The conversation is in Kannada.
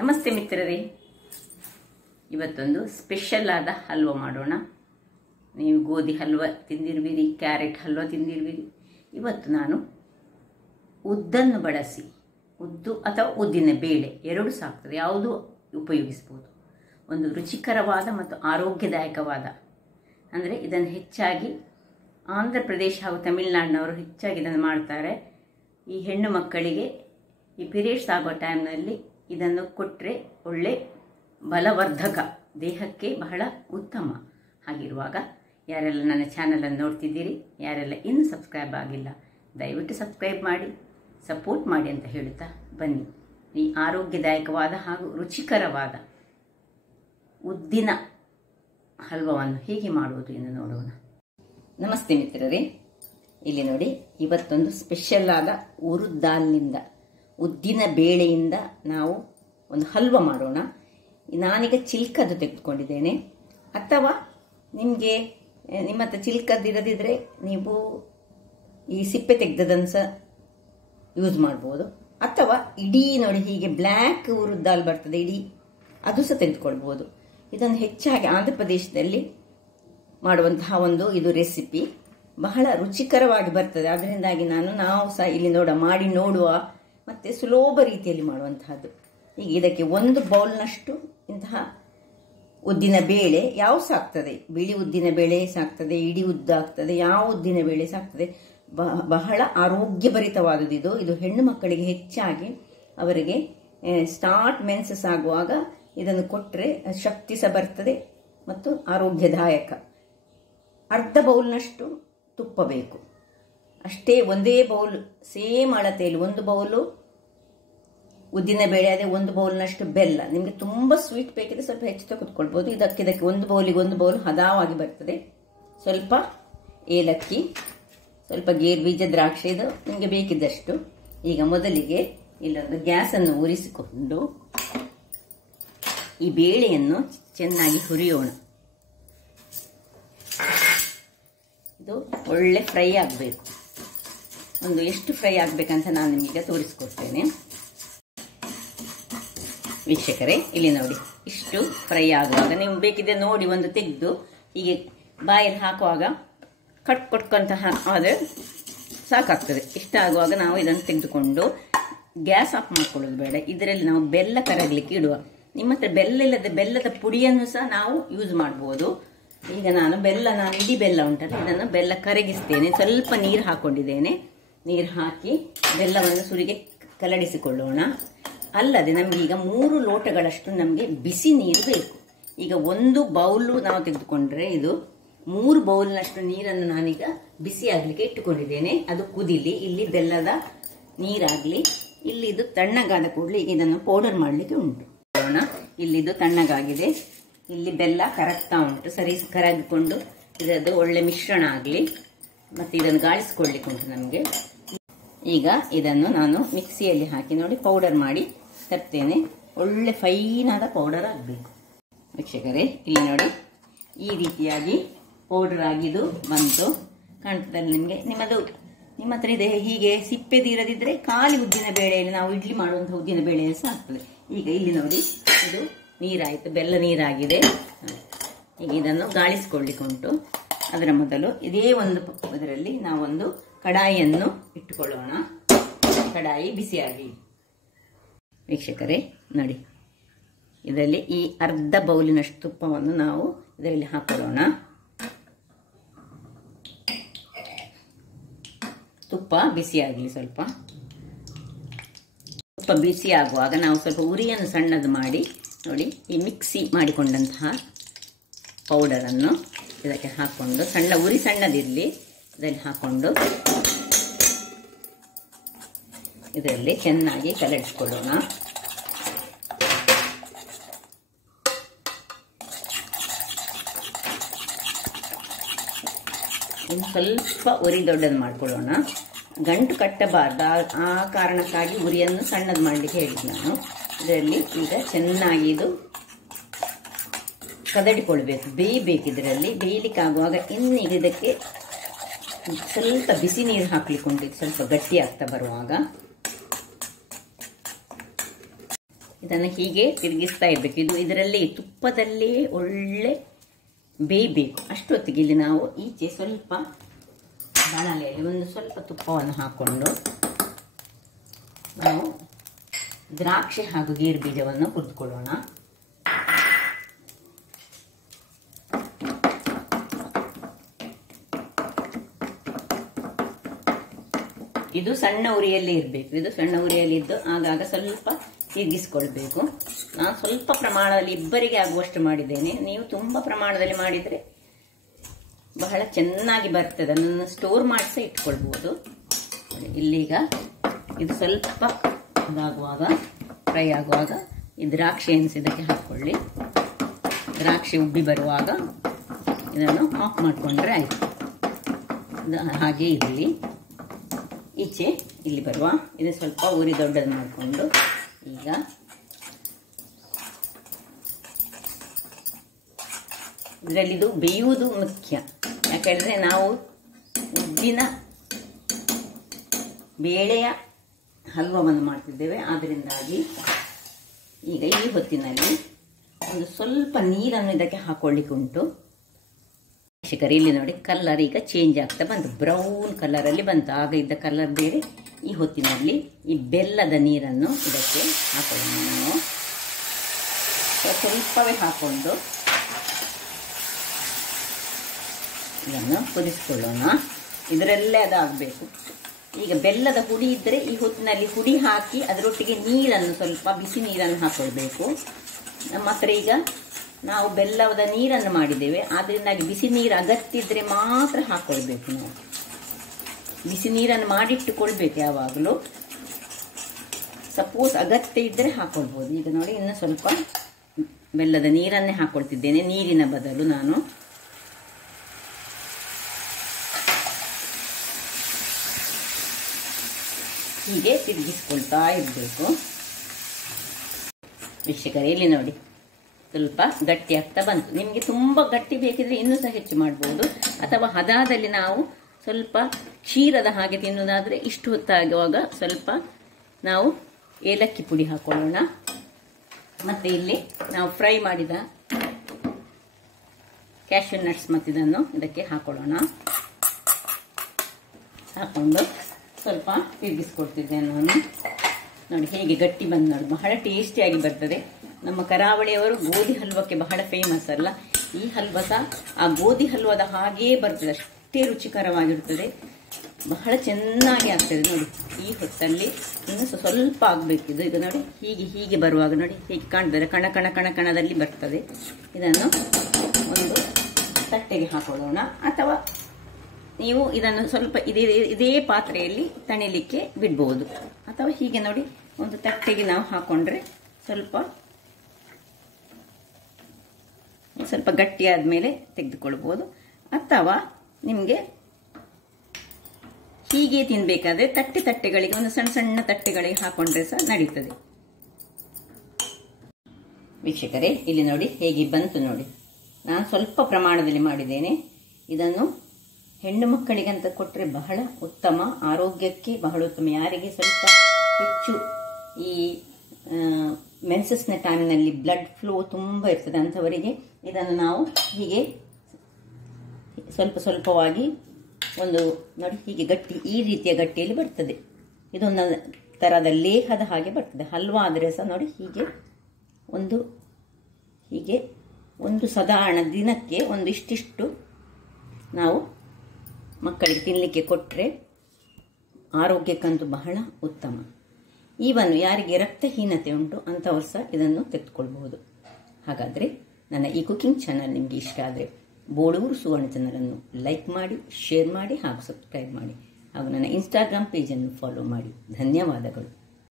ನಮಸ್ತೆ ಮಿತ್ರರೇ, ಇವತ್ತೊಂದು ಸ್ಪೆಷಲ್ ಆದ ಹಲ್ವ ಮಾಡೋಣ. ನೀವು ಗೋಧಿ ಹಲ್ವ ತಿಂದಿರುವಿರಿ, ಕ್ಯಾರೆಟ್ ಹಲ್ವ ತಿಂದಿರುವಿರಿ. ಇವತ್ತು ನಾನು ಉದ್ದನ್ನು ಬಳಸಿ, ಉದ್ದು ಅಥವಾ ಉದ್ದಿನ ಬೇಳೆ ಎರಡು ಸಾಕ್ತದೆ, ಯಾವುದು ಉಪಯೋಗಿಸ್ಬೋದು. ಒಂದು ರುಚಿಕರವಾದ ಮತ್ತು ಆರೋಗ್ಯದಾಯಕವಾದ, ಅಂದರೆ ಇದನ್ನು ಹೆಚ್ಚಾಗಿ ಆಂಧ್ರ ಪ್ರದೇಶ ಹಾಗೂ ತಮಿಳುನಾಡಿನವರು ಹೆಚ್ಚಾಗಿ ಇದನ್ನು ಮಾಡ್ತಾರೆ. ಈ ಹೆಣ್ಣು ಮಕ್ಕಳಿಗೆ ಈ ಪೀರಿಯಡ್ಸ್ ಆಗೋ ಟೈಮ್ನಲ್ಲಿ ಇದನ್ನು ಕೊಟ್ಟರೆ ಒಳ್ಳೆ ಬಲವರ್ಧಕ, ದೇಹಕ್ಕೆ ಬಹಳ ಉತ್ತಮ. ಹಾಗಿರುವಾಗ ಯಾರೆಲ್ಲ ನನ್ನ ಚಾನಲನ್ನು ನೋಡ್ತಿದ್ದೀರಿ, ಯಾರೆಲ್ಲ ಇನ್ನೂ ಸಬ್ಸ್ಕ್ರೈಬ್ ಆಗಿಲ್ಲ, ದಯವಿಟ್ಟು ಸಬ್ಸ್ಕ್ರೈಬ್ ಮಾಡಿ, ಸಪೋರ್ಟ್ ಮಾಡಿ ಅಂತ ಹೇಳುತ್ತಾ ಬನ್ನಿ ಈ ಆರೋಗ್ಯದಾಯಕವಾದ ಹಾಗೂ ರುಚಿಕರವಾದ ಉದ್ದಿನ ಹಲ್ವವನ್ನು ಹೇಗೆ ಮಾಡುವುದು ಎಂದು ನೋಡೋಣ. ನಮಸ್ತೆ ಮಿತ್ರರೇ, ಇಲ್ಲಿ ನೋಡಿ, ಇವತ್ತೊಂದು ಸ್ಪೆಷಲ್ ಆದ ಉರುದ್ ದಾಲ್ನಿಂದ, ಉದ್ದಿನ ಬೇಳೆಯಿಂದ ನಾವು ಒಂದು ಹಲ್ವ ಮಾಡೋಣ. ನಾನೀಗ ಚಿಲ್ಕದ್ದು ತೆಗೆದುಕೊಂಡಿದ್ದೇನೆ, ಅಥವಾ ನಿಮಗೆ ನಿಮ್ಮ ಹತ್ರ ಚಿಲ್ಕದ್ದು ಇರದಿದ್ದರೆ ನೀವು ಈ ಸಿಪ್ಪೆ ತೆಗೆದದನ್ನು ಸಹ ಯೂಸ್ ಮಾಡ್ಬೋದು. ಅಥವಾ ಇಡೀ ನೋಡಿ ಹೀಗೆ ಬ್ಲ್ಯಾಕ್ ಉರುದ್ ದಾಲ್ ಬರ್ತದೆ, ಇಡೀ ಅದು ಸಹ ತೆಗೆದುಕೊಳ್ಬೋದು. ಇದನ್ನು ಹೆಚ್ಚಾಗಿ ಆಂಧ್ರ ಪ್ರದೇಶದಲ್ಲಿ ಮಾಡುವಂತಹ ಇದು ರೆಸಿಪಿ ಬಹಳ ರುಚಿಕರವಾಗಿ ಬರ್ತದೆ. ಅದರಿಂದಾಗಿ ನಾವು ಸಹ ಇಲ್ಲಿ ಮಾಡಿ ನೋಡುವ, ಮತ್ತು ಸುಲಭ ರೀತಿಯಲ್ಲಿ ಮಾಡುವಂತಹದ್ದು. ಈಗ ಇದಕ್ಕೆ 1 ಬೌಲ್ನಷ್ಟು ಇಂತಹ ಉದ್ದಿನ ಬೇಳೆ ಯಾವ ಸಾಕ್ತದೆ, ಬಿಳಿ ಉದ್ದಿನ ಬೇಳೆ ಸಾಕ್ತದೆ, ಇಡೀ ಉದ್ದ ಆಗ್ತದೆ, ಯಾವ ಉದ್ದಿನ ಬೇಳೆ ಸಾಕ್ತದೆ. ಬಹಳ ಆರೋಗ್ಯಭರಿತವಾದದ್ದು ಇದು. ಹೆಣ್ಣು ಮಕ್ಕಳಿಗೆ ಹೆಚ್ಚಾಗಿ ಅವರಿಗೆ ಸ್ಟಾರ್ಟ್ ಮೆನ್ಸಸ್ ಆಗುವಾಗ ಇದನ್ನು ಕೊಟ್ಟರೆ ಶಕ್ತಿ ಸಹ ಬರ್ತದೆ ಮತ್ತು ಆರೋಗ್ಯದಾಯಕ. ಅರ್ಧ ಬೌಲ್ನಷ್ಟು ತುಪ್ಪ ಬೇಕು ಅಷ್ಟೇ. ಒಂದೇ ಬೌಲ್ ಸೇಮ್ ಅಳತೆಯಲ್ಲಿ 1 ಬೌಲು ಉದ್ದಿನ ಬೇಳೆ, ಅದೇ 1 ಬೌಲ್ನಷ್ಟು ಬೆಲ್ಲ. ನಿಮಗೆ ತುಂಬ ಸ್ವೀಟ್ ಬೇಕಿದ್ರೆ ಸ್ವಲ್ಪ ಹೆಚ್ಚು ತೆಗೆದುಕೊಳ್ಬೋದು. ಇದಕ್ಕೆ 1 ಬೌಲಿಗೆ 1 ಬೌಲ್ ಹದವಾಗಿ ಬರ್ತದೆ. ಸ್ವಲ್ಪ ಏಲಕ್ಕಿ, ಸ್ವಲ್ಪ ಗೇರು ಬೀಜ, ದ್ರಾಕ್ಷಿ, ಇದು ನಿಮಗೆ ಬೇಕಿದ್ದಷ್ಟು. ಈಗ ಮೊದಲಿಗೆ ಇಲ್ಲೊಂದು ಗ್ಯಾಸನ್ನು ಉರಿಸಿಕೊಂಡು ಈ ಬೇಳೆಯನ್ನು ಚೆನ್ನಾಗಿ ಹುರಿಯೋಣ. ಇದು ಒಳ್ಳೆ ಫ್ರೈ ಆಗಬೇಕು. ಎಷ್ಟು ಫ್ರೈ ಆಗಬೇಕಂತ ನಾನು ನಿಮಗೆ ತೋರಿಸ್ಕೊಡ್ತೇನೆ. ವೀಕ್ಷಕರೇ, ಇಲ್ಲಿ ನೋಡಿ, ಇಷ್ಟು ಫ್ರೈ ಆಗುವಾಗ ನೀವು ಬೇಕಿದ್ರೆ ನೋಡಿ ಒಂದು ತೆಗೆದು ಹೀಗೆ ಬಾಯಲ್ಲಿ ಹಾಕುವಾಗ ಕೊಟ್ಕೊಂತಹ ಆದರೆ ಸಾಕಾಗ್ತದೆ. ಇಷ್ಟ ಆಗುವಾಗ ನಾವು ಇದನ್ನು ತೆಗೆದುಕೊಂಡು ಗ್ಯಾಸ್ ಆಫ್ ಮಾಡ್ಕೊಳ್ಳೋದು ಬೇಡ. ಇದರಲ್ಲಿ ನಾವು ಬೆಲ್ಲ ಕರಗಲಿಕ್ಕೆ ಇಡುವ. ನಿಮ್ಮ ಹತ್ರ ಬೆಲ್ಲ ಇಲ್ಲದೆ ಬೆಲ್ಲದ ಪುಡಿಯನ್ನು ಸಹ ನಾವು ಯೂಸ್ ಮಾಡ್ಬೋದು. ಈಗ ನಾನು ಇಡೀ ಬೆಲ್ಲ ಉಂಟಲ್ಲ, ಇದನ್ನು ಬೆಲ್ಲ ಕರಗಿಸ್ತೇನೆ. ಸ್ವಲ್ಪ ನೀರು ಹಾಕೊಂಡಿದ್ದೇನೆ. ನೀರು ಹಾಕಿ ಬೆಲ್ಲವನ್ನು ಸುರಿಗೆ ಕಲಡಿಸಿಕೊಳ್ಳೋಣ. ಅಲ್ಲದೆ ನಮಗೆ ಈಗ 3 ಲೋಟಗಳಷ್ಟು ನಮಗೆ ಬಿಸಿ ನೀರು ಬೇಕು. ಈಗ 1 ಬೌಲು ನಾವು ತೆಗೆದುಕೊಂಡ್ರೆ ಇದು 3 ಬೌಲ್ನಷ್ಟು ನೀರನ್ನು ನಾನೀಗ ಬಿಸಿ ಆಗ್ಲಿಕ್ಕೆ ಇಟ್ಟುಕೊಂಡಿದ್ದೇನೆ. ಅದು ಕುದಿಲಿ. ಇಲ್ಲಿ ಬೆಲ್ಲದ ನೀರಾಗ್ಲಿ. ಇಲ್ಲಿ ಇದು ತಣ್ಣಗಾದ ಕೂಡಲೇ ಈಗ ಇದನ್ನು ಪೌಡರ್ ಮಾಡಲಿಕ್ಕೆ ಉಂಟು. ಇಲ್ಲಿ ಇದು ತಣ್ಣಗಾಗಿದೆ. ಇಲ್ಲಿ ಬೆಲ್ಲ ಕರಗ್ತಾ ಉಂಟು. ಸರಿ ಕರಗಿಕೊಂಡು ಇದರದ್ದು ಒಳ್ಳೆ ಮಿಶ್ರಣ ಆಗಲಿ. ಮತ್ತು ಇದನ್ನು ಗಾಳಿಸ್ಕೊಳ್ಲಿಕ್ಕೆ ಉಂಟು ನಮಗೆ. ಈಗ ಇದನ್ನು ನಾನು ಮಿಕ್ಸಿಯಲ್ಲಿ ಹಾಕಿ ನೋಡಿ ಪೌಡರ್ ಮಾಡಿ ತರ್ತೇನೆ. ಒಳ್ಳೆ ಫೈನ್ ಆದ ಪೌಡರ್ ಆಗಬೇಕು. ವೀಕ್ಷಕರೇ, ಇಲ್ಲಿ ನೋಡಿ, ಈ ರೀತಿಯಾಗಿ ಪೌಡರ್ ಆಗಿದ್ದು ಬಂತು. ಕಾಣ್ತದಲ್ಲಿ ನಿಮಗೆ. ನಿಮ್ಮ ಹತ್ರ ಇದೆ ಹೀಗೆ ಸಿಪ್ಪೆದು ಇರದಿದ್ರೆ ಖಾಲಿ ಉದ್ದಿನ ಬೇಳೆಯಲ್ಲಿ ನಾವು ಇಡ್ಲಿ ಮಾಡುವಂಥ ಉದ್ದಿನ ಬೇಳೆ ಸಹ ಆಗ್ತದೆ. ಈಗ ಇಲ್ಲಿ ನೋಡಿ, ಇದು ನೀರಾಯಿತು, ಬೆಲ್ಲ ನೀರಾಗಿದೆ. ಈಗ ಇದನ್ನು ಗಾಳಿಸ್ಕೊಳ್ಳಿಕ್ಕೆ ಉಂಟು. ಅದರ ಮೊದಲು ಇದರಲ್ಲಿ ನಾವೊಂದು ಕಡಾಯಿಯನ್ನು ಇಟ್ಟುಕೊಳ್ಳೋಣ. ಕಡಾಯಿ ಬಿಸಿಯಾಗಿ. ವೀಕ್ಷಕರೇ ನೋಡಿ, ಇದರಲ್ಲಿ ಈ ಅರ್ಧ ಬೌಲಿನಷ್ಟು ತುಪ್ಪವನ್ನು ನಾವು ಇದರಲ್ಲಿ ಹಾಕೊಳ್ಳೋಣ. ತುಪ್ಪ ಬಿಸಿಯಾಗಲಿ. ಸ್ವಲ್ಪ ತುಪ್ಪ ಬಿಸಿ ಆಗುವಾಗ ನಾವು ಸ್ವಲ್ಪ ಉರಿಯನ್ನು ಸಣ್ಣದು ಮಾಡಿ ನೋಡಿ, ಈ ಮಿಕ್ಸಿ ಮಾಡಿಕೊಂಡಂತಹ ಪೌಡರನ್ನು ಇದಕ್ಕೆ ಹಾಕ್ಕೊಂಡು, ಉರಿ ಸಣ್ಣದಿರಲಿ, ಇದರಲ್ಲಿ ಹಾಕ್ಕೊಂಡು ಇದರಲ್ಲಿ ಚೆನ್ನಾಗಿ ಕಲಡಿಸ್ಕೊಳ್ಳೋಣ. ಸ್ವಲ್ಪ ಉರಿ ದೊಡ್ಡದು ಮಾಡ್ಕೊಳ್ಳೋಣ. ಗಂಟು ಕಟ್ಟಬಾರ್ದು. ಆ ಕಾರಣಕ್ಕಾಗಿ ಉರಿಯನ್ನು ಸಣ್ಣದು ಮಾಡಲಿಕ್ಕೆ ಹೇಳಿದ್ದು ನಾನು. ಇದರಲ್ಲಿ ಈಗ ಚೆನ್ನಾಗಿ ಇದು ಕದಡಿಕೊಳ್ಬೇಕು, ಬೇಯಬೇಕು. ಇದರಲ್ಲಿ ಬೇಯಲಿಕ್ಕಾಗುವಾಗ ಇನ್ನೀಗ ಇದಕ್ಕೆ ಸ್ವಲ್ಪ ಬಿಸಿ ನೀರು ಹಾಕ್ಲಿಕ್ಕೆ ಉಂಟು. ಸ್ವಲ್ಪ ಗಟ್ಟಿ ಆಗ್ತಾ ಬರುವಾಗ ಇದನ್ನು ಹೀಗೆ ತಿರುಗಿಸ್ತಾ ಇರಬೇಕು. ಇದು ಇದರಲ್ಲೇ ತುಪ್ಪದಲ್ಲೇ ಒಳ್ಳೆ ಬೇಯಬೇಕು. ಅಷ್ಟೊತ್ತಿಗೆ ಇಲ್ಲಿ ನಾವು ಈಚೆ ಸ್ವಲ್ಪ ಬಾಣಲೆಯಲ್ಲಿ ಒಂದು ಸ್ವಲ್ಪ ತುಪ್ಪವನ್ನು ಹಾಕ್ಕೊಂಡು ನಾವು ದ್ರಾಕ್ಷಿ ಹಾಗೂ ಗೇರು ಬೀಜವನ್ನು ಹುರಿದುಕೊಳ್ಳೋಣ. ಇದು ಸಣ್ಣ ಉರಿಯಲ್ಲಿ ಇರಬೇಕು. ಇದು ಸಣ್ಣ ಉರಿಯಲ್ಲಿ ಇದ್ದು ಆಗಾಗ ಸ್ವಲ್ಪ ತಿರುಗಿಸ್ಕೊಳ್ಬೇಕು. ನಾನು ಸ್ವಲ್ಪ ಪ್ರಮಾಣದಲ್ಲಿ ಇಬ್ಬರಿಗೆ ಆಗುವಷ್ಟು ಮಾಡಿದ್ದೇನೆ. ನೀವು ತುಂಬ ಪ್ರಮಾಣದಲ್ಲಿ ಮಾಡಿದರೆ ಬಹಳ ಚೆನ್ನಾಗಿ ಬರ್ತದೆ. ಅದನ್ನು ಸ್ಟೋರ್ ಮಾಡಿಸಿ ಇಟ್ಕೊಳ್ಬೋದು. ಇಲ್ಲೀಗ ಇದು ಸ್ವಲ್ಪ ಇದಾಗುವಾಗ ಫ್ರೈ ಆಗುವಾಗ ಈ ದ್ರಾಕ್ಷಿ ಇದಕ್ಕೆ ಹಾಕ್ಕೊಳ್ಳಿ. ದ್ರಾಕ್ಷಿ ಉಬ್ಬಿ ಬರುವಾಗ ಇದನ್ನು ಆಫ್ ಮಾಡಿಕೊಂಡ್ರೆ ಆಯಿತು. ಹಾಗೆ ಇರಲಿ. ಈಚೆ ಇಲ್ಲಿ ಬರುವ ಇದು ಸ್ವಲ್ಪ ಉರಿ ದೊಡ್ಡದು ಮಾಡಿಕೊಂಡು ಈಗ ಇದರಲ್ಲಿ ಇದು ಬೇಯುವುದು ಮುಖ್ಯ. ಯಾಕೆಂದರೆ ನಾವು ಉದ್ದಿನ ಬೇಳೆಯ ಹಲ್ವವನ್ನು ಮಾಡ್ತಿದ್ದೇವೆ. ಆದ್ದರಿಂದಾಗಿ ಈಗ ಈ ಹೊತ್ತಿನಲ್ಲಿ ಒಂದು ಸ್ವಲ್ಪ ನೀರನ್ನು ಇದಕ್ಕೆ ಹಾಕೊಳ್ಳಿಕ್ಕೆ ಉಂಟು. ಇಲ್ಲಿ ನೋಡಿ ಕಲರ್ ಈಗ ಚೇಂಜ್ ಆಗ್ತಾ ಬಂತು. ಬ್ರೌನ್ ಕಲರಲ್ಲಿ ಬಂತು. ಆಗ ಇದ್ದ ಕಲರ್ ಬೇರೆ. ಈ ಹೊತ್ತಿನಲ್ಲಿ ಈ ಬೆಲ್ಲದ ನೀರನ್ನು ಇದಕ್ಕೆ ಹಾಕೊಳ್ಳೋಣ. ನಾವು ಸ್ವಲ್ಪವೇ ಹಾಕೊಂಡು ಇದನ್ನು ಕುದಿಸ್ಕೊಳ್ಳೋಣ. ಇದರಲ್ಲೇ ಅದಾಗಬೇಕು. ಈಗ ಬೆಲ್ಲದ ಹುಡಿ ಇದ್ದರೆ ಈ ಹೊತ್ತಿನಲ್ಲಿ ಹುಡಿ ಹಾಕಿ ಅದರೊಟ್ಟಿಗೆ ನೀರನ್ನು ಸ್ವಲ್ಪ ಬಿಸಿ ನೀರನ್ನು ಹಾಕೊಳ್ಬೇಕು. ನಮ್ಮ ಹತ್ರ ಈಗ ನಾವು ಬೆಲ್ಲದ ನೀರನ್ನು ಮಾಡಿದ್ದೇವೆ. ಆದ್ದರಿಂದಾಗಿ ಬಿಸಿ ನೀರು ಅಗತ್ಯ ಇದ್ದರೆ ಮಾತ್ರ ಹಾಕ್ಕೊಳ್ಬೇಕು. ನಾವು ಬಿಸಿ ನೀರನ್ನು ಮಾಡಿಟ್ಟುಕೊಳ್ಬೇಕು ಯಾವಾಗಲೂ. ಸಪೋಸ್ ಅಗತ್ಯ ಇದ್ದರೆ ಹಾಕ್ಕೊಳ್ಬೋದು. ಈಗ ನೋಡಿ ಇನ್ನು ಸ್ವಲ್ಪ ಬೆಲ್ಲದ ನೀರನ್ನೇ ಹಾಕ್ಕೊಳ್ತಿದ್ದೇನೆ ನೀರಿನ ಬದಲು. ನಾನು ಹೀಗೆ ತಿರುಗಿಸ್ಕೊಳ್ತಾ ಇರಬೇಕು. ವೀಕ್ಷಕರೇ ಇಲ್ಲಿ ನೋಡಿ ಸ್ವಲ್ಪ ಗಟ್ಟಿ ಆಗ್ತಾ ಬಂತು. ನಿಮಗೆ ತುಂಬ ಗಟ್ಟಿ ಬೇಕಿದ್ರೆ ಇನ್ನೂ ಸಹ ಹೆಚ್ಚು ಮಾಡ್ಬೋದು. ಅಥವಾ ಹದಾದಲ್ಲಿ ನಾವು ಸ್ವಲ್ಪ ಕ್ಷೀರದ ಹಾಗೆ ತಿನ್ನೋದಾದರೆ ಇಷ್ಟು ಹೊತ್ತಾಗುವಾಗ ಸ್ವಲ್ಪ ನಾವು ಏಲಕ್ಕಿ ಪುಡಿ ಹಾಕೊಳ್ಳೋಣ. ಮತ್ತು ಇಲ್ಲಿ ನಾವು ಫ್ರೈ ಮಾಡಿದ ಕ್ಯಾಶ್ಯೂ ನಟ್ಸ್ ಮತ್ತು ಇದನ್ನು ಇದಕ್ಕೆ ಹಾಕೊಳ್ಳೋಣ. ಹಾಕೊಂಡು ಸ್ವಲ್ಪ ತಿರುಗಿಸ್ಕೊಡ್ತಿದ್ದೇನೆ ನಾನು. ನೋಡಿ ಹೇಗೆ ಗಟ್ಟಿ ಬಂದು ನೋಡಿ, ಬಹಳ ಟೇಸ್ಟಿಯಾಗಿ ಬರ್ತದೆ. ನಮ್ಮ ಕರಾವಳಿಯವರು ಗೋಧಿ ಹಲ್ವಕ್ಕೆ ಬಹಳ ಫೇಮಸ್ ಅಲ್ಲ. ಈ ಹಲ್ವ ಸಹ ಆ ಗೋಧಿ ಹಲ್ವದ ಹಾಗೇ ಬರ್ತದೆ. ಅಷ್ಟೇ ರುಚಿಕರವಾಗಿರ್ತದೆ. ಬಹಳ ಚೆನ್ನಾಗಿ ಆಗ್ತದೆ. ನೋಡಿ ಈ ಹೊತ್ತಲ್ಲಿ ಇನ್ನು ಸ್ವಲ್ಪ ಆಗಬೇಕಿದು. ಈಗ ನೋಡಿ ಹೀಗೆ ಬರುವಾಗ ನೋಡಿ ಹೀಗೆ ಕಾಣ್ತದೆ. ಕಣದಲ್ಲಿ ಬರ್ತದೆ. ಇದನ್ನು ಒಂದು ತಟ್ಟೆಗೆ ಹಾಕೊಳ್ಳೋಣ. ಅಥವಾ ನೀವು ಇದನ್ನು ಸ್ವಲ್ಪ ಇದೇ ಪಾತ್ರೆಯಲ್ಲಿ ತಣಿಲಿಕ್ಕೆ ಬಿಡ್ಬೋದು. ಅಥವಾ ಹೀಗೆ ನೋಡಿ ಒಂದು ತಟ್ಟೆಗೆ ನಾವು ಹಾಕೊಂಡ್ರೆ ಸ್ವಲ್ಪ ಗಟ್ಟಿಯಾದ ಮೇಲೆ ತೆಗೆದುಕೊಳ್ಬೋದು. ಅಥವಾ ನಿಮಗೆ ಹೀಗೆ ತಿನ್ಬೇಕಾದ್ರೆ ತಟ್ಟೆಗಳಿಗೆ ಒಂದು ಸಣ್ಣ ತಟ್ಟೆಗಳಿಗೆ ಹಾಕೊಂಡ್ರೆ ಸಹ ನಡೀತದೆ. ವೀಕ್ಷಕರೇ ಇಲ್ಲಿ ನೋಡಿ ಹೇಗೆ ಬಂತು ನೋಡಿ. ನಾನು ಸ್ವಲ್ಪ ಪ್ರಮಾಣದಲ್ಲಿ ಮಾಡಿದ್ದೇನೆ. ಇದನ್ನು ಹೆಣ್ಣು ಮಕ್ಕಳಿಗಂತ ಕೊಟ್ಟರೆ ಬಹಳ ಉತ್ತಮ. ಆರೋಗ್ಯಕ್ಕೆ ಬಹಳ ಉತ್ತಮ. ಯಾರಿಗೆ ಸ್ವಲ್ಪ ಹೆಚ್ಚು ಈ ಮೆನ್ಸಸ್ನ ಟೈಮ್ನಲ್ಲಿ ಬ್ಲಡ್ ಫ್ಲೋ ತುಂಬ ಇರ್ತದೆ ಅಂಥವರಿಗೆ ಇದನ್ನು ನಾವು ಹೀಗೆ ಸ್ವಲ್ಪವಾಗಿ ಒಂದು ನೋಡಿ ಹೀಗೆ ಗಟ್ಟಿ ಈ ರೀತಿಯ ಗಟ್ಟಿಯಲ್ಲಿ ಬರ್ತದೆ. ಇದೊಂದು ಥರದ ಲೇಹದ ಹಾಗೆ ಬರ್ತದೆ. ಹಲ್ವಾ ಆದರೆ ಸಹ ನೋಡಿ ಹೀಗೆ ಒಂದು ಸಾಧಾರಣ ದಿನಕ್ಕೆ ಒಂದು ಇಷ್ಟಿಷ್ಟು ನಾವು ಮಕ್ಕಳಿಗೆ ತಿನ್ನಲಿಕ್ಕೆ ಕೊಟ್ಟರೆ ಆರೋಗ್ಯಕ್ಕಂತೂ ಬಹಳ ಉತ್ತಮ. ಈವನ್ ಯಾರಿಗೆ ರಕ್ತಹೀನತೆ ಉಂಟು ಅಂಥವ್ರು ಸಹ ಇದನ್ನು ತೆಗೆದುಕೊಳ್ಬಹುದು. ಹಾಗಾದರೆ ನನ್ನ ಈ ಕುಕಿಂಗ್ ಚಾನಲ್ ನಿಮಗೆ ಇಷ್ಟ ಆದರೆ ಬೋಳೂರು ಸುವರ್ಣ ಚಾನಲನ್ನು ಲೈಕ್ ಮಾಡಿ, ಶೇರ್ ಮಾಡಿ ಹಾಗೂ ಸಬ್ಸ್ಕ್ರೈಬ್ ಮಾಡಿ ಹಾಗೂ ನನ್ನ ಇನ್ಸ್ಟಾಗ್ರಾಮ್ ಪೇಜನ್ನು ಫಾಲೋ ಮಾಡಿ. ಧನ್ಯವಾದಗಳು.